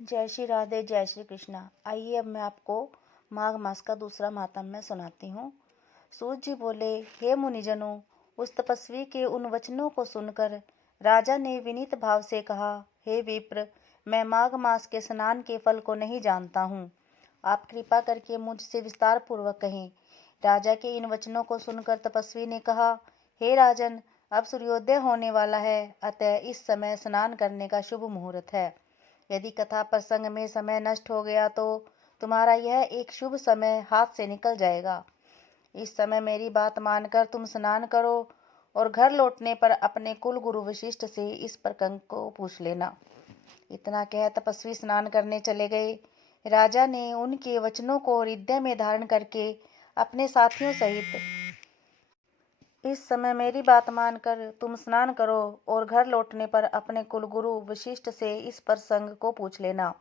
जय श्री राधे, जय श्री कृष्णा। आइए अब मैं आपको माघ मास का दूसरा महात्म्य सुनाती हूँ। सूत जी बोले, हे मुनिजनों, उस तपस्वी के उन वचनों को सुनकर राजा ने विनीत भाव से कहा, हे विप्र, मैं माघ मास के स्नान के फल को नहीं जानता हूँ। आप कृपा करके मुझसे विस्तार पूर्वक कहें। राजा के इन वचनों को सुनकर तपस्वी ने कहा, हे राजन, अब सूर्योदय होने वाला है, अतः इस समय स्नान करने का शुभ मुहूर्त है। यदि कथा प्रसंग में समय नष्ट हो गया तो तुम्हारा यह एक शुभ समय हाथ से निकल जाएगा। इस समय मेरी बात मानकर तुम स्नान करो और घर लौटने पर अपने कुल गुरु वशिष्ठ से इस प्रसंग को पूछ लेना। इतना कह तपस्वी स्नान करने चले गए। राजा ने उनके वचनों को हृदय में धारण करके अपने साथियों सहित, इस समय मेरी बात मानकर तुम स्नान करो और घर लौटने पर अपने कुलगुरु वशिष्ठ से इस प्रसंग को पूछ लेना।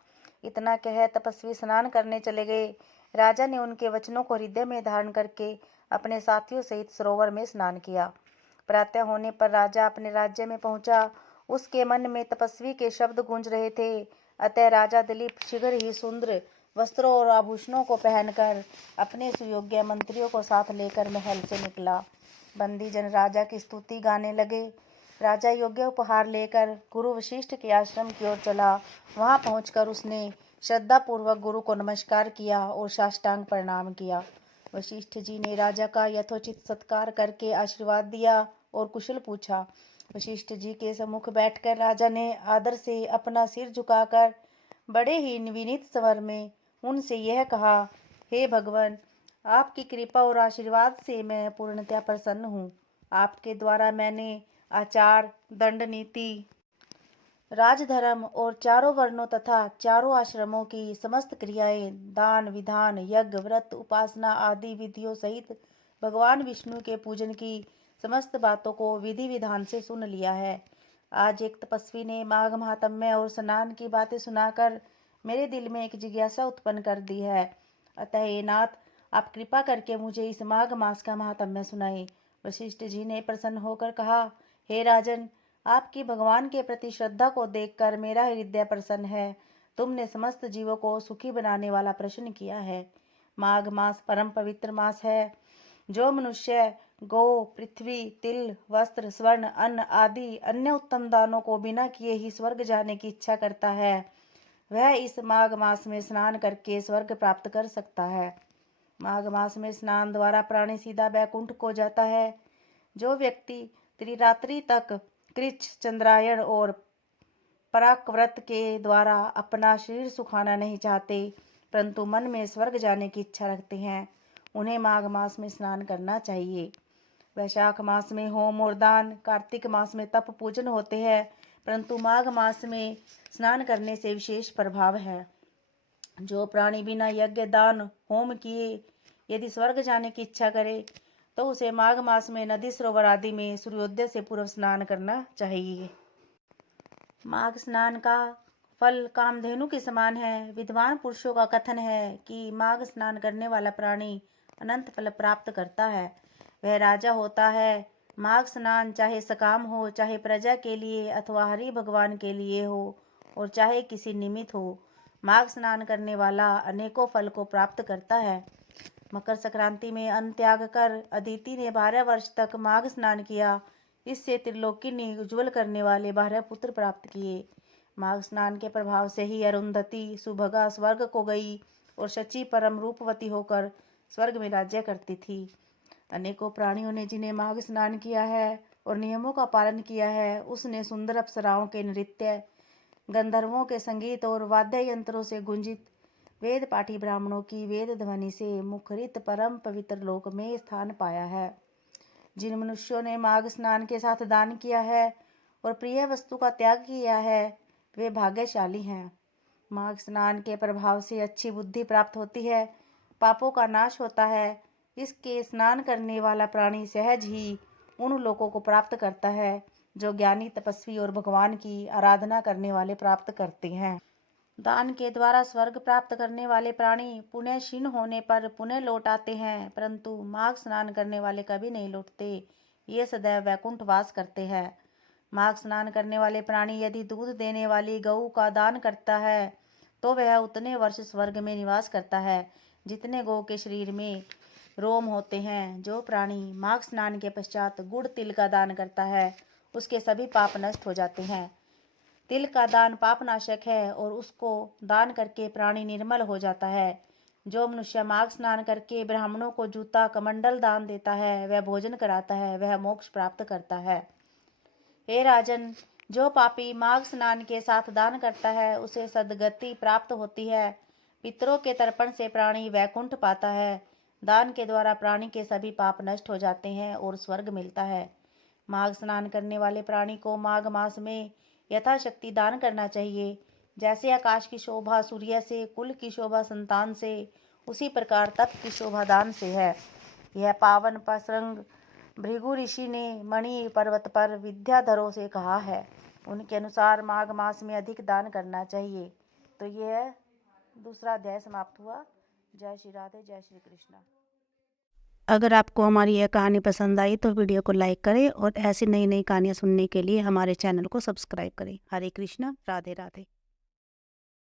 इतना कह तपस्वी स्नान करने चले गए। राजा ने उनके वचनों को हृदय में धारण करके अपने साथियों सहित सरोवर में स्नान किया। प्रातः होने पर राजा अपने राज्य में पहुंचा। उसके मन में तपस्वी के शब्द गूंज रहे थे। अतः राजा दिलीप शीघ्र ही सुंदर वस्त्रों और आभूषणों को पहनकर अपने सुयोग्य मंत्रियों को साथ लेकर महल से निकला। बंदी जन राजा की स्तुति गाने लगे। राजा योग्य उपहार लेकर गुरु वशिष्ठ के आश्रम की ओर चला। वहां पहुंचकर उसने श्रद्धा पूर्वक गुरु को नमस्कार किया और साष्टांग प्रणाम किया। वशिष्ठ जी ने राजा का यथोचित सत्कार करके आशीर्वाद दिया और कुशल पूछा। वशिष्ठ जी के सम्मुख बैठकर राजा ने आदर से अपना सिर झुकाकर बड़े ही विनीत स्वर में उनसे यह कहा, हे भगवान, आपकी कृपा और आशीर्वाद से मैं पूर्णतया प्रसन्न हूँ। आपके द्वारा मैंने आचार, दंड नीति, राजधर्म और चारों वर्णों तथा चारों आश्रमों की समस्त क्रियाएं, दान, विधान, यज्ञ, व्रत, उपासना आदि विधियों सहित भगवान विष्णु के पूजन की समस्त बातों को विधि विधान से सुन लिया है। आज एक तपस्वी ने माघ महात्म्य और स्नान की बातें सुनाकर मेरे दिल में एक जिज्ञासा उत्पन्न कर दी है। अतः हे नाथ, आप कृपा करके मुझे इस माघ मास का महात्म्य सुनाइए। वशिष्ठ जी ने प्रसन्न होकर कहा, हे राजन, आपकी भगवान के प्रति श्रद्धा को देखकर मेरा हृदय प्रसन्न है। तुमने समस्त जीवों को सुखी बनाने वाला प्रश्न किया है। माघ मास परम पवित्र मास है। जो मनुष्य गौ, पृथ्वी, तिल, वस्त्र, स्वर्ण, अन्न आदि अन्य उत्तम दानों को बिना किए ही स्वर्ग जाने की इच्छा करता है, वह इस माघ मास में स्नान करके स्वर्ग प्राप्त कर सकता है। माघ मास में स्नान द्वारा प्राणी सीधा बैकुंठ को जाता है। जो व्यक्ति त्रिरात्रि तक कृच्छ, चंद्रायण और पराक्रव्रत के द्वारा अपना शरीर सुखाना नहीं चाहते, परंतु मन में स्वर्ग जाने की इच्छा रखते हैं, उन्हें माघ मास में स्नान करना चाहिए। वैशाख मास में होम और दान, कार्तिक मास में तप पूजन होते हैं, परंतु माघ मास में स्नान करने से विशेष प्रभाव है। जो प्राणी बिना यज्ञ, दान, होम किए यदि स्वर्ग जाने की इच्छा करे तो उसे माघ मास में नदी, सरोवर आदि में सूर्योदय से पूर्व स्नान करना चाहिए। माघ स्नान का फल कामधेनु के समान है। विद्वान पुरुषों का कथन है कि माघ स्नान करने वाला प्राणी अनंत फल प्राप्त करता है। वह राजा होता है। माघ स्नान चाहे सकाम हो, चाहे प्रजा के लिए अथवा हरि भगवान के लिए हो, और चाहे किसी निमित्त हो, माघ स्नान करने वाला अनेकों फल को प्राप्त करता है। मकर संक्रांति में अन्न त्याग कर अदिति ने 12 वर्ष तक माघ स्नान किया। इससे त्रिलोकी ने उज्जवल करने वाले 12 पुत्र प्राप्त किए। माघ स्नान के प्रभाव से ही अरुंधति सुभगा स्वर्ग को गई और शची परम रूपवती होकर स्वर्ग में राज्य करती थी। अनेकों प्राणियों ने जिन्हें माघ स्नान किया है और नियमों का पालन किया है, उसने सुंदर अप्सराओं के नृत्य, गंधर्वों के संगीत और वाद्य यंत्रों से गुंजित वेद पाठी ब्राह्मणों की वेद ध्वनि से मुखरित परम पवित्र लोक में स्थान पाया है। जिन मनुष्यों ने माघ स्नान के साथ दान किया है और प्रिय वस्तु का त्याग किया है, वे भाग्यशाली हैं। माघ स्नान के प्रभाव से अच्छी बुद्धि प्राप्त होती है, पापों का नाश होता है। इसके स्नान करने वाला प्राणी सहज ही उन लोगों को प्राप्त करता है जो ज्ञानी, तपस्वी और भगवान की आराधना करने वाले प्राप्त करते हैं। दान के द्वारा स्वर्ग प्राप्त करने वाले प्राणी पुण्य क्षीण होने पर पुनः लौट आते हैं, परंतु माघ स्नान करने वाले कभी नहीं लौटते। ये सदैव वैकुंठ वास करते हैं। माघ स्नान करने वाले प्राणी यदि दूध देने वाली गऊ का दान करता है तो वह उतने वर्ष स्वर्ग में निवास करता है जितने गौ के शरीर में रोम होते हैं। जो प्राणी माघ स्नान के पश्चात गुड़ तिल का दान करता है उसके सभी पाप नष्ट हो जाते हैं। तिल का दान पापनाशक है और उसको दान करके प्राणी निर्मल हो जाता है। जो मनुष्य माघ स्नान करके ब्राह्मणों को जूता कमंडल दान देता है, वह भोजन कराता है, वह मोक्ष प्राप्त करता है। हे राजन, जो पापी माघ स्नान के साथ दान करता है उसे सद्गति प्राप्त होती है। पितरों के तर्पण से प्राणी वैकुंठ पाता है। दान के द्वारा प्राणी के सभी पाप नष्ट हो जाते हैं और स्वर्ग मिलता है। माघ स्नान करने वाले प्राणी को माघ मास में यथाशक्ति दान करना चाहिए। जैसे आकाश की शोभा सूर्य से, कुल की शोभा संतान से, उसी प्रकार तप की शोभा दान से है। यह पावन प्रसंग भृगु ऋषि ने मणि पर्वत पर विद्याधरों से कहा है। उनके अनुसार माघ मास में अधिक दान करना चाहिए। तो यह दूसरा अध्याय समाप्त हुआ। जय श्री राधे, जय श्री कृष्ण। अगर आपको हमारी यह कहानी पसंद आई तो वीडियो को लाइक करें और ऐसी नई नई कहानियाँ सुनने के लिए हमारे चैनल को सब्सक्राइब करें। हरे कृष्णा, राधे राधे।